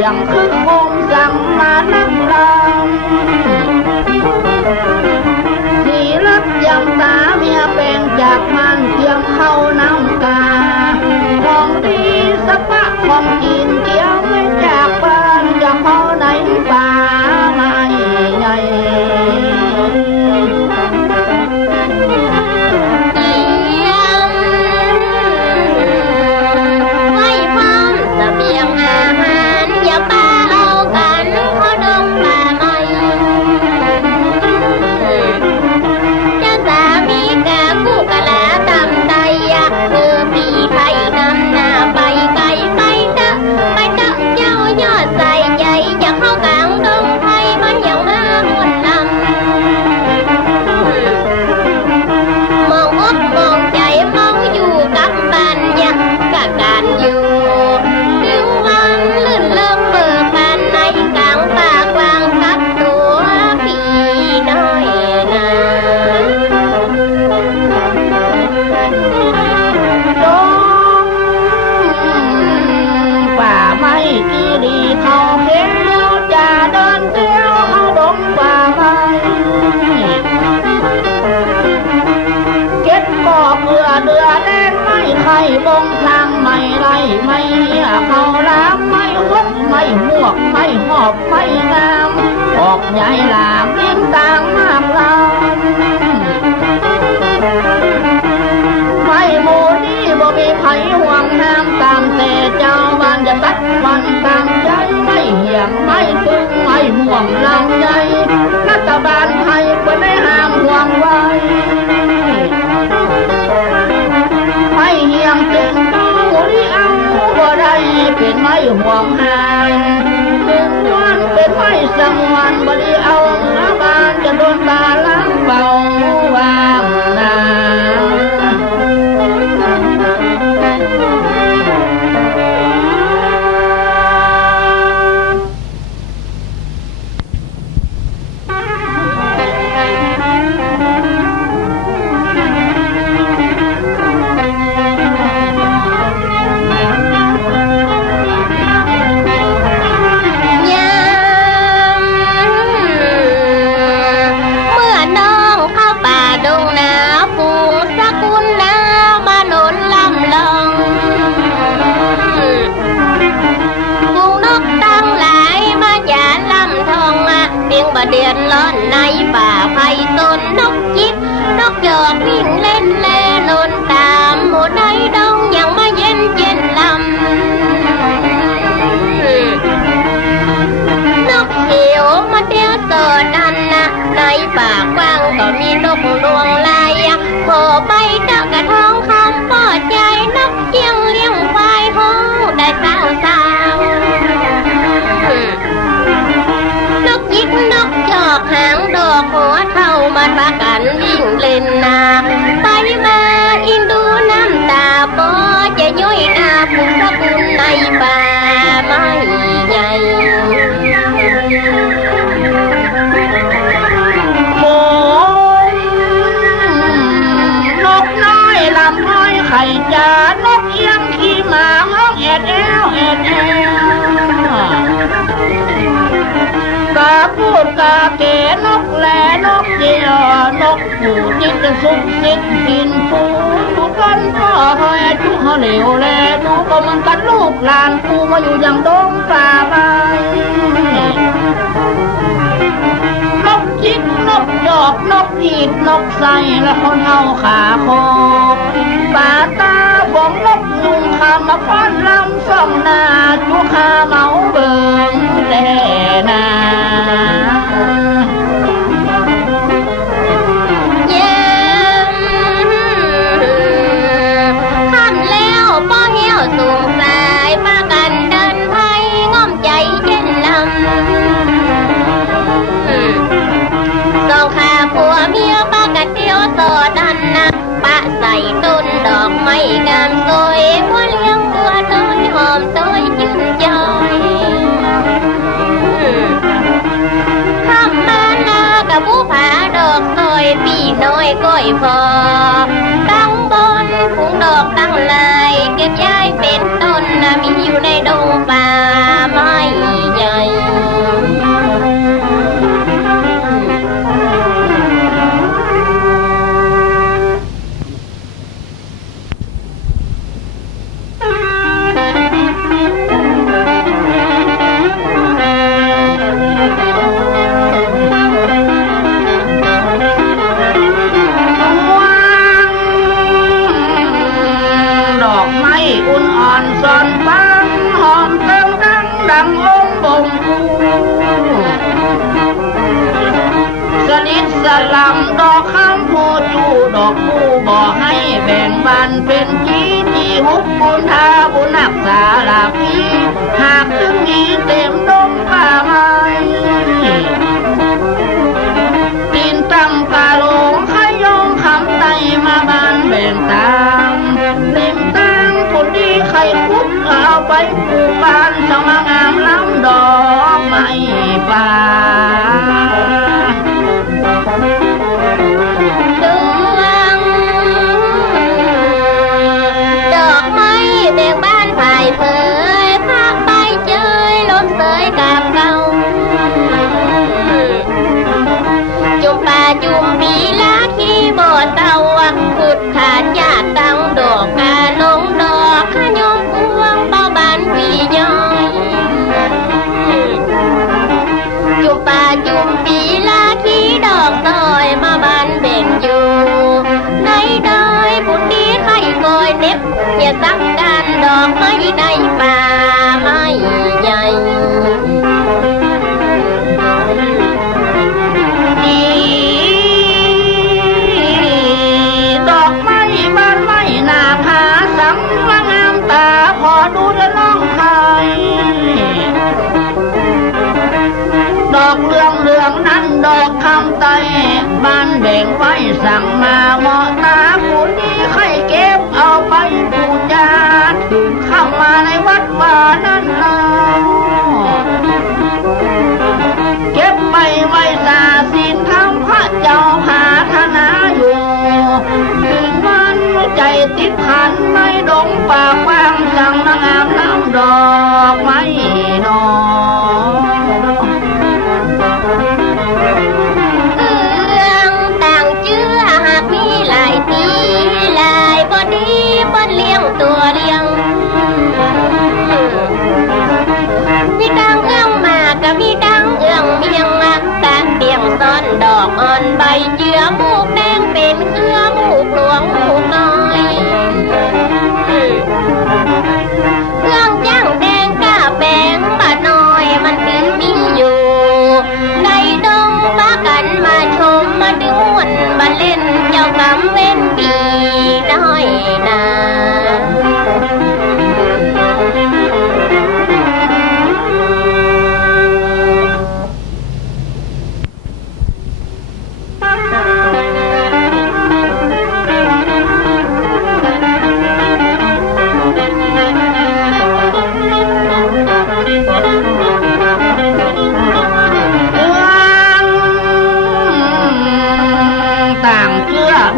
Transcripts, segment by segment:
สียงคือโคมสั่งมานักลำที่รักยังตาเมียเป็นจากมันเทียมเข้าน้ำกาของดีสะปะของกินเกี่ยวไม่จากบ้านจะเข้าในป่าไม่ใหญ่บงทางไม่ไรไม่เขาล้างไม่คดไม่หวกไม่หอบไม่งามออกใหญ่หลามลิ้นต่างมากลำไม่โมนี่บ่มีไผห่วงน้ำตามแต่เจ้าบ้านจะตัดวันตามใจไม่เหี่ยงไม่ตึงไม่ห่วงลำใจรัฐบาลไทยก็ได้ห้ามห่วงไว้ไม่เหี่ยงตึงตัวนี้เอาบ่ได้เป็นไม่ห่วงหายตึงวันเป็นไม่สังวันบ่ได้เอาเมื่อบานจะโดนตาล้างเบาวางนาเดือนร้อนในป่าไผ่ต้นนกจิบนกจอกวิ่งเล่นแล่นนตามหมู่ในดงยังมาเย็นเย็นลำนกเขียวมาเที่ยวโซดันนะในป่ากว้างก็มีนกดวงลายโผล่ไปเจาะกระท้องคำปอดใจนกเกี้ยงเลี้ยงควายห้องได้สาวสาวนกยิกนกจอกหางดอกหัวเท่ามาพากันวิ่งเล่นนาไปมาอินดูน้ำตาปอจะย้อยหน้าผู้พระคุณในป่าไม่ใหญ่โหนกน้อยลำน้อยไข่จานกเอี้ยงขี่ม้าห้องแอดแอวแอดแอวกาพูดกาเก๋นกแลนกเจียนกผูจิตสุขสิทธิ์กินฟูทุกคนก็หอยจุเหลวแลดูก็มันกันลูกหลานกูมาอยู่อย่างดงป่าใบนกจิกนกจอกนกอีดนกใสและคนเอาขาโคป่าตาบ่งนกยุงขามาป้อนลำส่องหน้าจุขาเมาเบิ่งแต่นาสูงสายป้ากันเดินไทยง้อมใจเช่นลำสองขาผัวเมียป้ากันเดียวต่อดันนะป้าใส่ต้นดอกไม้งามสวยผัวเลี้ยงตัวน้อยหอมสวยยืนจอยทำมาลากับผู้ผาดอกสวยปีน้อยก้อยพอตั้งบนพุงดอกตั้งลายเก็บย้ายเป็นต้นมีอยู่ในดงป่าไม้ อนสอนฟังหอมเติมดังองค์บงกูสลิดสลัมดอกข้ามโพจูดอกผู้บอกให้แบ่งบันเป็นจีหุบบุญทาบุญนักษาลาภีหากถึงมีเต็มดงป่าไม้ตีนตำกาโลงขยงคำไตมาบานแบ่งตามริมตั้งคนดีใครคุดเอาไปปลูกบ้านสมางามล้ำดอกไม้ป่าเผยพาไปเจยลมเสยกับเก่าจุ่มป่าจุ่มปีลาขี้บ่อเตาขุดขาดยาตังดอกกาลงดอกขยมพวงเป้าบานปีย้อยจุ่มป่าจุ่มปีลาขี้ดอกดอยมาบานเบ่งอยู่ในดอยบุญดีใครคอยเน็บอย่าสักการดอกไม้ในป่าไม้ใหญ่ดอกไม้บ้านไม้หน้าผาสังว่างามตาพอดูแล้วน้องไห้ดอกเหลืองนั้นดอกคำไตบ้านแบ่งไว้สั่งมาเหมาะตาผู้นี้ใครเก็บเอาไปบูชาถึงเข้ามาในวัดป่านั้นเก็บไปไว้สาสินทำพระเจ้าหาธนาอยู่ถึงมันใจติดขันในดงป่ากว้างสั่งนางงามน้ำดอกไม้นอตัวเลี้ยงมีดังเอื้องมาก็มีดังเอื้องเมียงมาตาเตียงซ้อนดอกอ่อนใบเจือมูกแดงเป็นเครือมูกหลวงมูกน้อยเอื้องจ้างแดงก้าแปงบาดน้อยมันเป็นมีอยู่ในดงปากันมาชมมาดึงวนมาเล่นเจ้ากำเว้นปีน้อยนา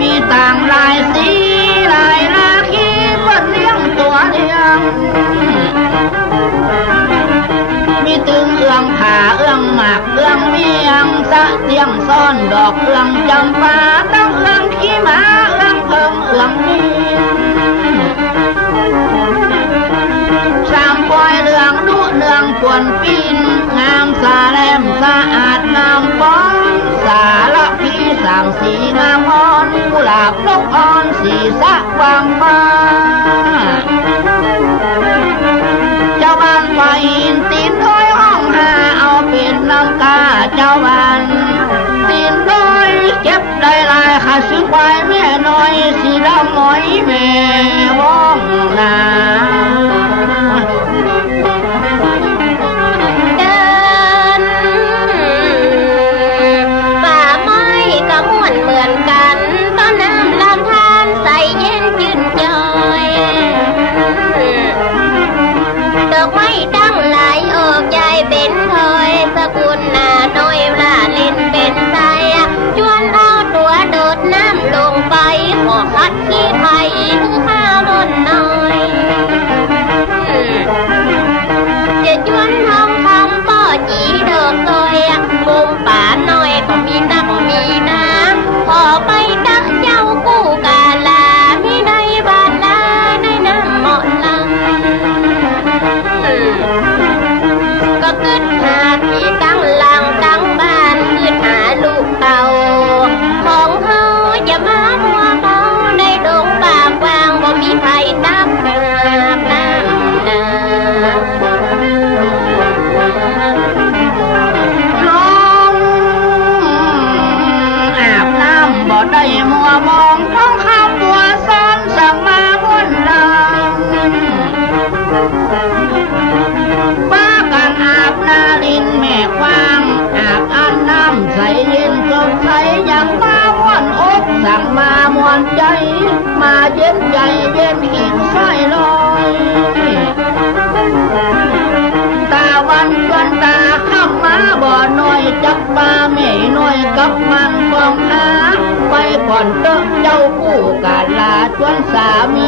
มีต่างลายสีลายราคีเปิ้นเลี้ยงตัวเลี้ยงมีตึงเอื้องผ่าเอื้องหมากเอื้องเมียงสะเตียงซ่อนดอกเอื้องจำปาตั้งเอื้องขี้หมาเอื้องเพิงเอื้องมีสามปอยเรื่องดุเนืองกวนปีนงามสาแลมสะอาดงามป้อนสาละพีสามสีงามอ่อนกุหลาบนกอ่อนสีสะวางฟ้าเจ้าบ้านไฟตีนร้อยห้องหาเอาเป็นน้ำกาเจ้าบ้านตีนร้อยเก็บได้ลายขาซื้อควายแม่น้อยสีดำน้อยแม่ว่องนาเหมือนกันต้นน้ำลำธารใสเย็นชื่นจอยดอกไม้ดังหลายออกใจเป็นถอยสกุลหน้าน้อยลาเล่นเป็นใจชวนเอาตัวโดดน้ำลงไปขอคัดขี้ไผ่ข้าว เวียนหิงสายลอยตาวันจวนตาข้ามมาบ่อน้อยจับปลาไม่น้อยกับมันกองหาไปก่อนเตอะเจ้าผู้กาลาชวนสามี